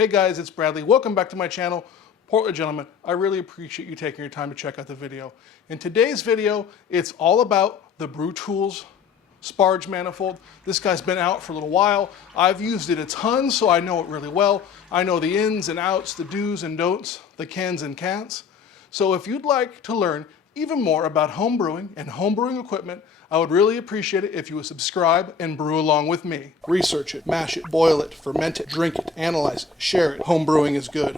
Hey guys, it's Bradley. Welcome back to my channel, Portland Gentleman. I really appreciate you taking your time to check out the video. In today's video, it's all about the Brewtools Sparge Manifold. This guy's been out for a little while. I've used it a ton, so I know it really well. I know the ins and outs, the do's and don'ts, the cans and can'ts. So if you'd like to learn even more about home brewing and home brewing equipment, I would really appreciate it if you would subscribe and brew along with me. Research it, mash it, boil it, ferment it, drink it, analyze it, share it. Home brewing is good.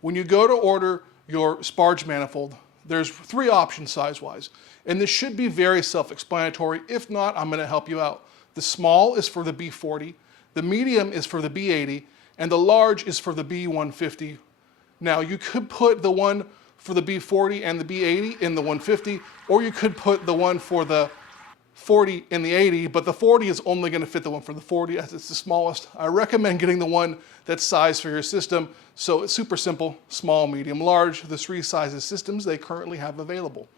When you go to order your Sparge Manifold, there's three options size-wise, and this should be very self-explanatory. If not, I'm gonna help you out. The small is for the B40, the medium is for the B80, and the large is for the B150. Now, you could put the one for the B40 and the B80 in the 150, or you could put the one for the 40 in the 80, but the 40 is only gonna fit the one for the 40 as it's the smallest. I recommend getting the one that's sized for your system, so it's super simple, small, medium, large, the three sizes systems they currently have available.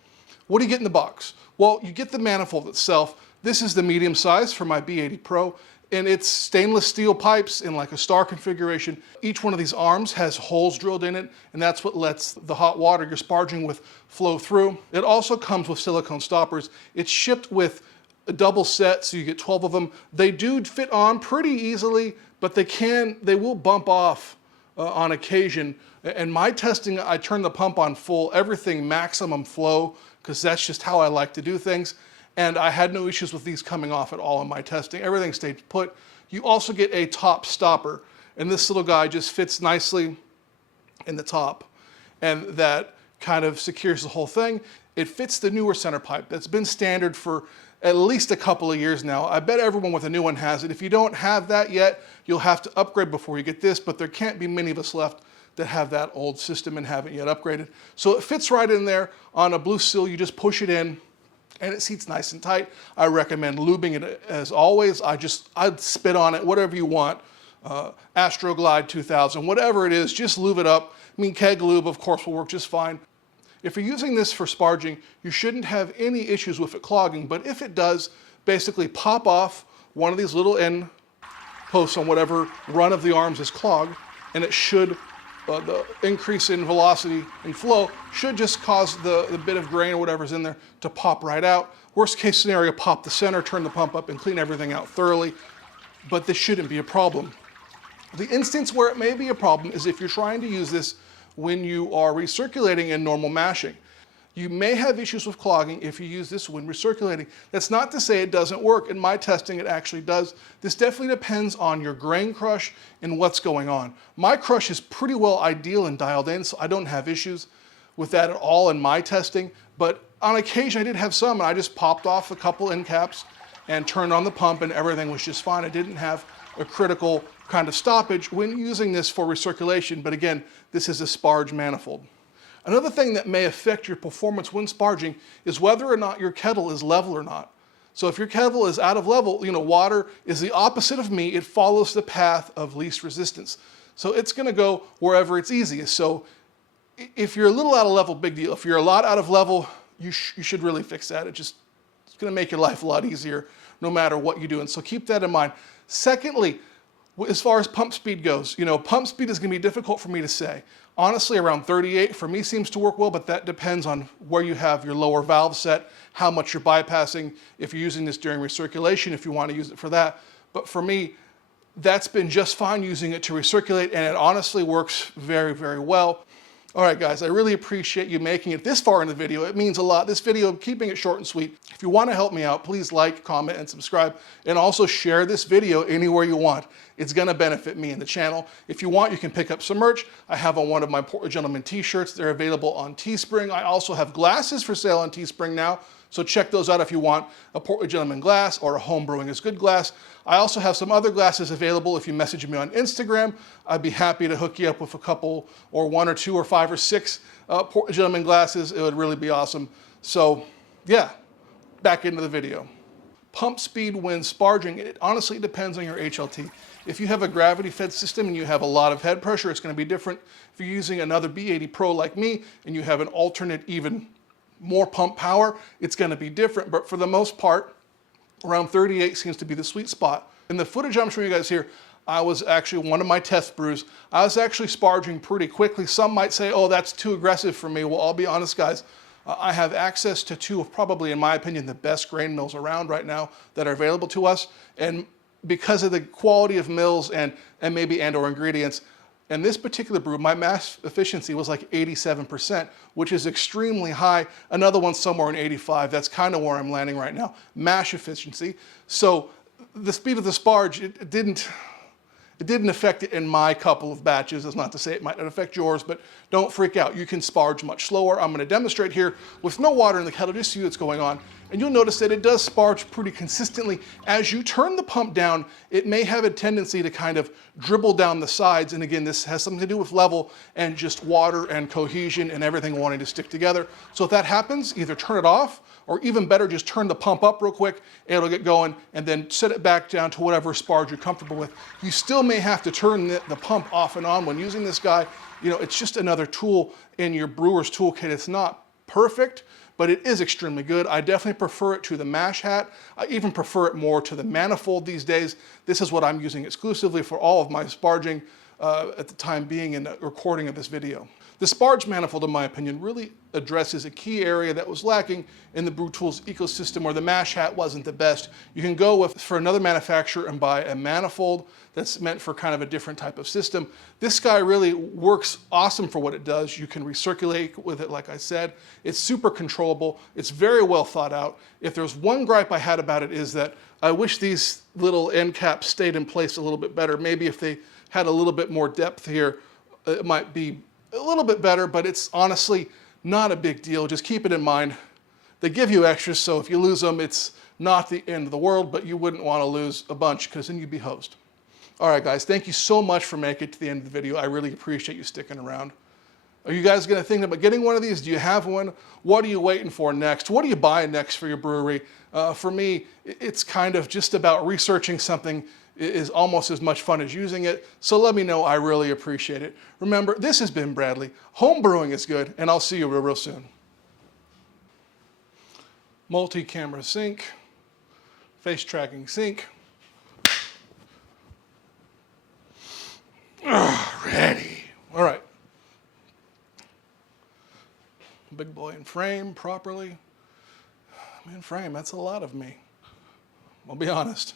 What do you get in the box? Well, you get the manifold itself. This is the medium size for my B80 Pro, and it's stainless steel pipes in like a star configuration. Each one of these arms has holes drilled in it, and that's what lets the hot water you're sparging with flow through. It also comes with silicone stoppers. It's shipped with a double set, so you get 12 of them. They do fit on pretty easily, but they will bump off on occasion. In my testing, I turn the pump on full, everything maximum flow, because that's just how I like to do things. And I had no issues with these coming off at all in my testing. Everything stayed put. You also get a top stopper, and this little guy just fits nicely in the top, and that kind of secures the whole thing. It fits the Neewer center pipe. That's been standard for at least a couple of years now. I bet everyone with a new one has it. If you don't have that yet, you'll have to upgrade before you get this, but there can't be many of us left that have that old system and haven't yet upgraded. So it fits right in there on a blue seal. You just push it in, and it seats nice and tight. I recommend lubing it as always. I'd spit on it, whatever you want. Astroglide 2000, whatever it is, just lube it up. I mean, keg lube, of course, will work just fine. If you're using this for sparging, you shouldn't have any issues with it clogging, but if it does, basically pop off one of these little end posts on whatever run of the arms is clogged, and it should, the increase in velocity and flow should just cause the bit of grain or whatever's in there to pop right out. Worst case scenario, pop the center, turn the pump up, and clean everything out thoroughly, but this shouldn't be a problem. The instance where it may be a problem is if you're trying to use this when you are recirculating in normal mashing. You may have issues with clogging if you use this when recirculating. That's not to say it doesn't work. In my testing, it actually does. This definitely depends on your grain crush and what's going on. My crush is pretty well ideal and dialed in, so I don't have issues with that at all in my testing. But on occasion, I did have some, and I just popped off a couple end caps and turned on the pump, and everything was just fine. I didn't have a critical kind of stoppage when using this for recirculation, but again, this is a Sparge manifold. Another thing that may affect your performance when sparging is whether or not your kettle is level or not. So if your kettle is out of level, water is the opposite of me. It follows the path of least resistance. So it's gonna go wherever it's easiest. So if you're a little out of level, big deal. If you're a lot out of level, you should really fix that. It's gonna make your life a lot easier no matter what you do. And so keep that in mind. Secondly, as far as pump speed goes, pump speed is gonna be difficult for me to say. Honestly, around 38 for me seems to work well, but that depends on where you have your lower valve set, how much you're bypassing, if you're using this during recirculation, if you want to use it for that. But for me, that's been just fine using it to recirculate, and it honestly works very, very well. All right, guys, I really appreciate you making it this far in the video. It means a lot. This video, I'm keeping it short and sweet. If you want to help me out, please like, comment, and subscribe, and also share this video anywhere you want. It's gonna benefit me and the channel. If you want, you can pick up some merch. I have on one of my Portland Gentleman t-shirts. They're available on Teespring. I also have glasses for sale on Teespring now, so check those out if you want a Portland Gentleman glass or a Home Brewing is Good glass. I also have some other glasses available. If you message me on Instagram, I'd be happy to hook you up with a couple or one or two or five or six Portland Gentleman glasses. It would really be awesome. So yeah, back into the video. Pump speed when sparging, it honestly depends on your HLT. If you have a gravity fed system and you have a lot of head pressure, it's gonna be different. If you're using another B80 Pro like me and you have an alternate even more pump power, it's gonna be different. But for the most part, around 38 seems to be the sweet spot. In the footage I'm showing you guys here, I was actually, one of my test brews, I was actually sparging pretty quickly. Some might say, oh, that's too aggressive for me. Well, I'll be honest, guys. I have access to two of probably, in my opinion, the best grain mills around right now that are available to us. And because of the quality of mills and maybe or ingredients, in this particular brew, my mash efficiency was like 87%, which is extremely high. Another one somewhere in 85. That's kind of where I'm landing right now. Mash efficiency. So the speed of the sparge, it didn't affect it in my couple of batches. That's not to say it might not affect yours, but don't freak out. You can sparge much slower. I'm going to demonstrate here with no water in the kettle, just see what's going on. And you'll notice that it does sparge pretty consistently. As you turn the pump down, it may have a tendency to kind of dribble down the sides. And again, this has something to do with level and just water and cohesion and everything wanting to stick together. So if that happens, either turn it off, or even better, just turn the pump up real quick, and it'll get going, and then set it back down to whatever sparge you're comfortable with. You still may have to turn the pump off and on when using this guy. You know, it's just another tool in your brewer's toolkit. It's not perfect, but it is extremely good. I definitely prefer it to the mash hat. I even prefer it more to the manifold these days. This is what I'm using exclusively for all of my sparging at the time being in the recording of this video. The Sparge Manifold, in my opinion, really addresses a key area that was lacking in the Brewtools ecosystem, where the mash hat wasn't the best. You can go for another manufacturer and buy a manifold that's meant for kind of a different type of system. This guy really works awesome for what it does. You can recirculate with it, like I said. It's super controllable. It's very well thought out. If there's one gripe I had about it, is that I wish these little end caps stayed in place a little bit better. Maybe if they had a little bit more depth here, it might be a little bit better, but it's honestly not a big deal. Just keep it in mind. They give you extras, so if you lose them, it's not the end of the world, but you wouldn't want to lose a bunch, because then you'd be hosed. All right, guys, thank you so much for making it to the end of the video. I really appreciate you sticking around. Are you guys going to think about getting one of these? Do you have one? What are you waiting for next? What are you buying next for your brewery? For me, it's kind of just about researching something is almost as much fun as using it. So let me know. I really appreciate it. Remember, this has been Bradley. Home brewing is good, and I'll see you real soon. Multi-camera sync, face tracking sync. Ready. All right. Big boy in frame properly. I'm in frame. That's a lot of me. I'll be honest.